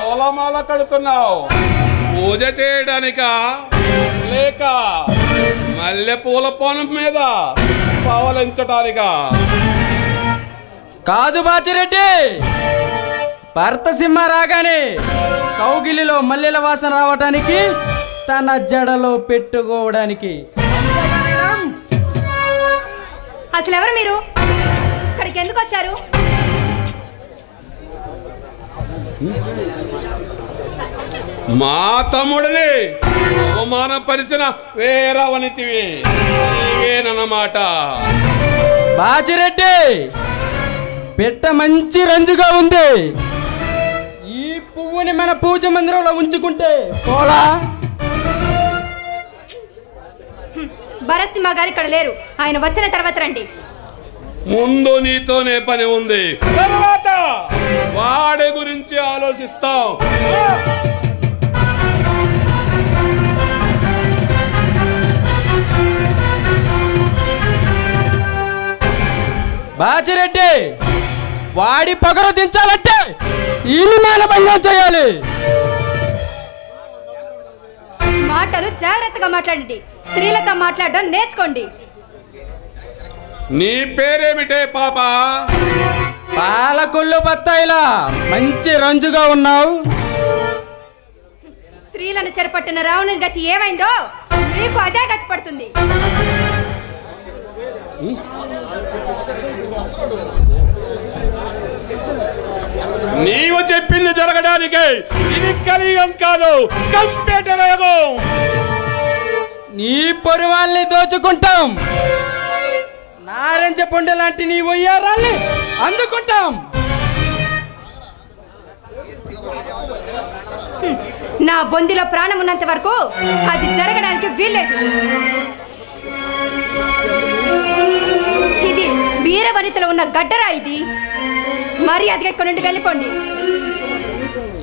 పూలమాల కడుతున్నావు పూజ చేయడానికా లేక మల్లె పూల పానం మీద పవలించటానికా? కాదు బాచిరెడ్డి, భర్త సింహ రాగానే కౌగిలిలో మల్లెల వాసన రావటానికి, తన జడలో పెట్టుకోవడానికి. అసలు ఎవరు మీరు? ఇక్కడికి ఎందుకు వచ్చారు? మా తమ్ముడిని అవమానపరిచిన వేరవనితివి నీవేనన్నమాట. బాచిరెడ్డి, పెట్ట మంచి రంజుగా ఉంది. ఈ పువ్వుని మన పూజ మందిరంలో ఉంచుకుంటే పోలా? భరసింహ గారు ఇక్కడ లేరు, ఆయన వచ్చిన తర్వాత రండి. ముందు నీతోనే పని ఉంది, తర్వాత వాడి గురించి ఆలోచిస్తాం. బాచిరెడ్డి, వాడి పొగరు దించాలంటే ఇల్లు భంగం చేయాలి. మాటలు జాగ్రత్తగా మాట్లాడండి, స్త్రీలతో మాట్లాడడం నేర్చుకోండి. నీ పేరేమిటే పాప? పాలకొల్లు బత్తాయిలా మంచి రంజుగా ఉన్నావు. స్త్రీలను చెరపట్టిన రావణుని గతి ఏమైందో నీకు అదే గతి పడుతుంది. నీవు చెప్పింది జరగడానికి ఇది కలియుగం కాదు, కంప్యూటర్ యుగం. నీ పొరువాల్ని దోచుకుంటాం, నారింజ పండు లాంటి నీ వయ్యారాల్ని అందుకుంటాం. నా బొందిలో ప్రాణం ఉన్నంత వరకు అది జరగడానికి వీల్లేదు. ఇది వీరవనితలో ఉన్న గడ్డరా, ఇది మర్యాదగా ఇక్కడ నుండి వెళ్ళిపోండి.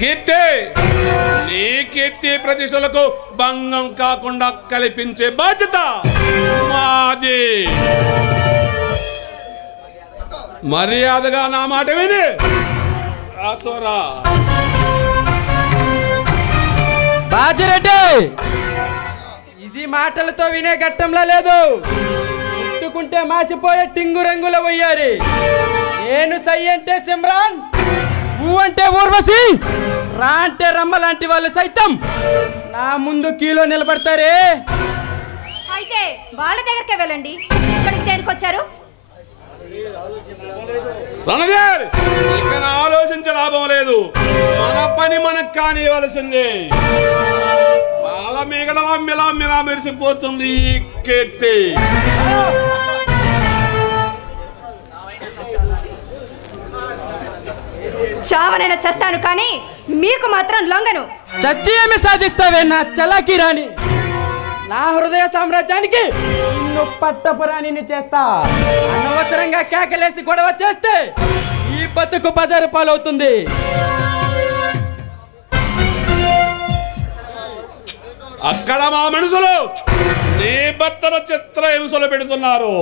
కీర్తి, నీ కీర్తి ప్రతిష్టలకు భంగం కాకుండా కల్పించే బాధ్యత మాది. మర్యాదగా నా మాట విని రాతోరా. బాజిరెడ్డి, ఇది మాటలతో వినే ఘట్టంలా లేదు, ముట్టుకుంటే మాసిపోయే టింగు రంగుల వయ్యారి. నేను సై అంటే సిమ్రాన్, ఊ అంటే ఊర్వశి, రా అంటే రమ్మ లాంటి వాళ్ళు సైతం నా ముందు కీలో నిలబడతారే. అయితే వాళ్ళ దగ్గరికి వెళ్ళండి, ఇక్కడికి దేనికొచ్చారు? రణధీర్, ఇక్కడ ఆలోచించే లాభం లేదు, మన పని మనకు కానివ్వాల్సింది. బాల మిగడలా మిలా మిలా మెరిసిపోతుంది ఈ కీర్తి. చావనైనా చేస్తాను, కానీ మీకు మాత్రం లొంగను. చచ్చి ఏమి సాధిస్తావే నా చలాకీ రాణి? నా హృదయ సామ్రాజ్యానికి నిన్ను పట్టపురాణిని చేస్తా. అనవసరంగా కేకలేసి గొడవ చేస్తే ఈ బతుకు బజారు పాలవుతుంది. అక్కడ మా మనుషులు నీ భర్తను చిత్ర హింసలు పెడుతున్నారు.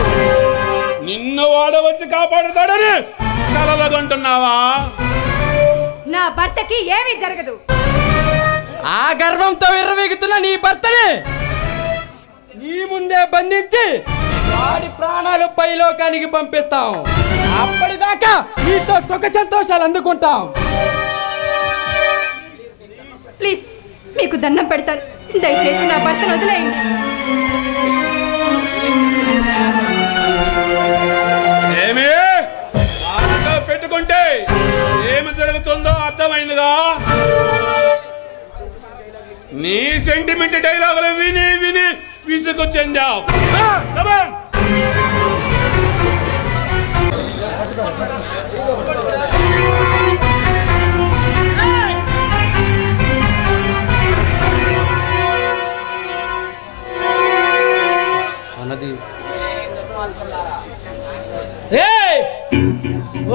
నిన్ను వాడు వచ్చి కాపాడుతాడని కలలుగంటున్నావా? నా భర్తకి ఏమీ జరగదు. ఆ గర్వంతో విర్రవీగుతున్న నీ భర్తని నీ ముందే బంధించి వాడి ప్రాణాలు పైలోకానికి పంపిస్తాం. అప్పటిదాకా నీతో సుఖ సంతోషాలు అందుకుంటాం. ప్లీజ్, మీకు దండం పెడతాను, దయచేసి నా భర్తను వదిలేయండి. ఏమి పెట్టుకుంటే ఏమి జరుగుతుందో అర్థమైందిగా? నీ సెంటిమెంట్ డైలాగులు విని విని విసుగు చెందావు.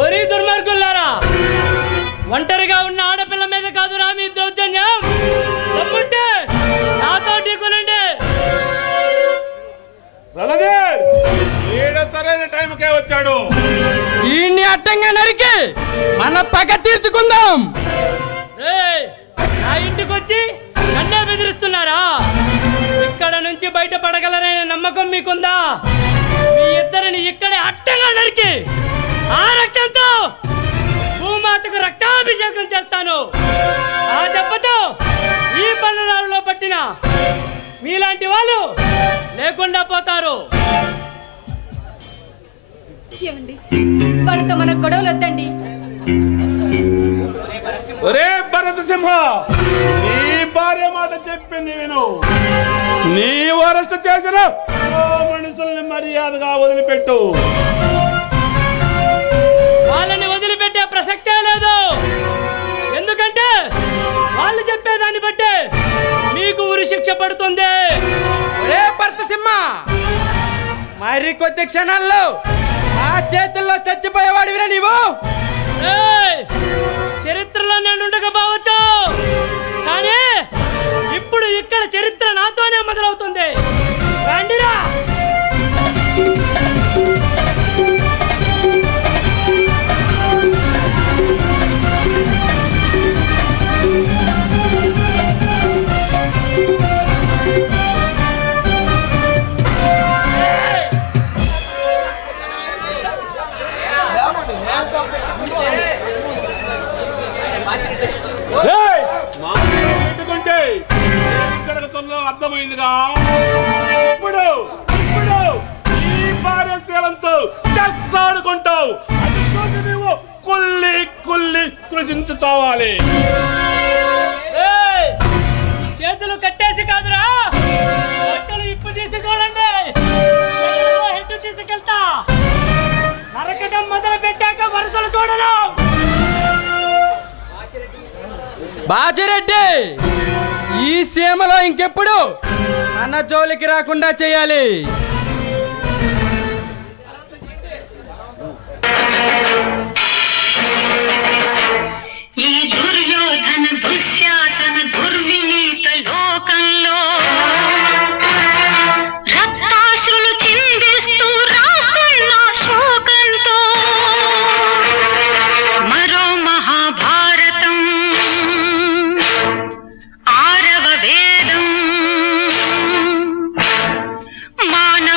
ఒరి దుర్మార్గులారా, ఒంటరిగా ఉన్న ఆడపిల్ల మీద కాదురా మీ దౌర్జన్యం. దమ్ముంటే నాతో ఢీకొనండి. సరైన టైంకే వచ్చాడు. ఈ అడ్డంగా నరికి మన పగ తీర్చుకుందాం. నా ఇంటికి వచ్చి నన్నే బెదిరిస్తున్నారా? ఇక్కడ నుంచి బయటపడగలనే నమ్మకం మీకుందా? మీ ఇద్దరిని ఇక్కడే అడ్డంగా నరికి ఆ రక్తంతో భూమాతకు రక్తాభిషేకం చేస్తాను. ఆ దెబ్బతో ఈ పల్లెలో పట్టిన మీలాంటి వాళ్ళు లేకుండా పోతారు. ఏమండి, వాళ్ళతో మన గొడవలు వద్దండి. ఒరే భరతసింహ, నీ భార్య మాట చెప్పింది విను. నీవు అరెస్ట్ చేసిన మనుషుల్ని మర్యాదగా వదిలిపెట్టు. వాళ్ళని వదిలిపెట్టే ప్రసక్తే లేదు. ఎందుకంటే వాళ్ళు చెప్పేదాన్ని బట్టే మీకు ఉరి శిక్ష పడుతుంది. ఒరే భరతసింహ, మరి కొద్ది క్షణాల్లో ఆ చేతుల్లో చచ్చిపోయేవాడివిరా నీవు. చరిత్రలో నేను ఉండకపోవచ్చు, కానీ ఇప్పుడు ఇక్కడ చరిత్ర నాతోనే మొదలవుతుంది. రండిరా. పెట్టుకుంటే జరుగుతుందో అర్థమైందిగా. ఇప్పుడు ఇప్పుడు ఈ భార్యశీలంతో చేస్తాడుకుంటావు. నువ్వు కుల్లి కుల్లి కృషించి చావాలి. చేతులు కట్టేసి కాదురా, బట్టలు ఇప్పు తీసి చూడండి. హెడ్ తీసుకెళ్తా. నరకటం మొదలు పెట్టాక వరుసలు చూడను. బాజిరెడ్డి, ఈ సీమలో ఇంకెప్పుడు మన జోలికి రాకుండా చేయాలి. ఈ దుర్యోధన దుశ్శాసన దుర్వినీత లోకంలో రక్తాశ్రులు చిందిస్తూ రాస్తున్న శోకంతో మరో మహాభారతం ఆరవ వేదం మానవ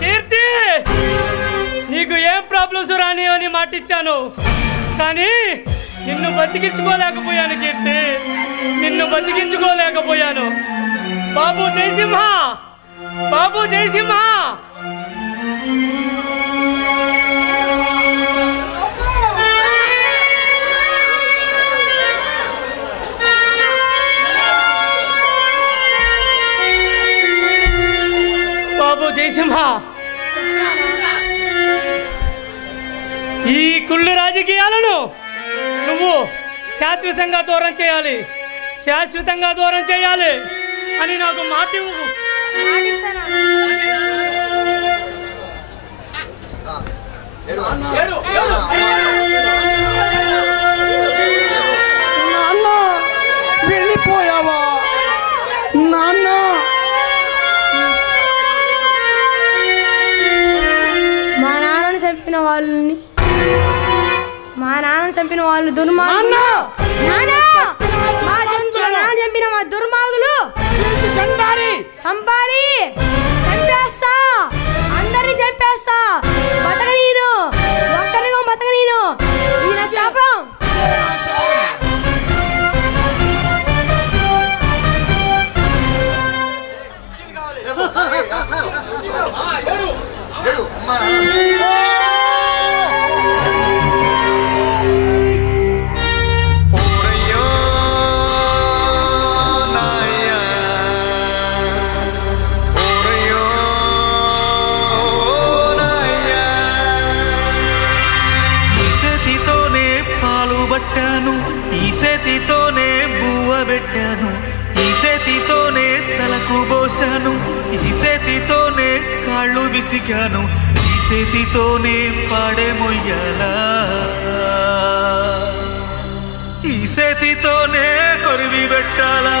కీర్తి, నీకు ఏం ప్రాబ్లమ్స్ రాని అని మాటిచ్చాను, కానీ నిన్ను బతికించుకోలేకపోయాను కీర్తి, నిన్ను బతికించుకోలేకపోయాను. బాబు జయసింహ, బాబు జయసింహ. బాబు జయసింహ, ఈ కుళ్ళు రాజకీయాలను నువ్వు శాశ్వతంగా దూరం చేయాలి, శాశ్వతంగా దూరం చేయాలి అని నాకు మాట ఇవ్వు. నాన్న వెళ్ళిపోయావా నాన్న? మా నాన్నని చంపిన వాళ్ళు దుర్మార్గులు. మా నాన్న చంపిన మా దుర్మార్గులు చంపాలి, చంపేస్తా, అందరినీ చంపేస్తా, బతకనీను, ఒక్కరిగా బతకనీను. ఇది నా శాపం. ఈ చేతితోనే బువ్వ పెట్టాను, ఈ చేతితోనే తలకు పోసాను, ఈ చేతితోనే కాళ్ళు విసిగాను, ఈ చేతితోనే పాడే మొయ్యాలా, ఈ చేతితోనే కొరివి పెట్టాలా.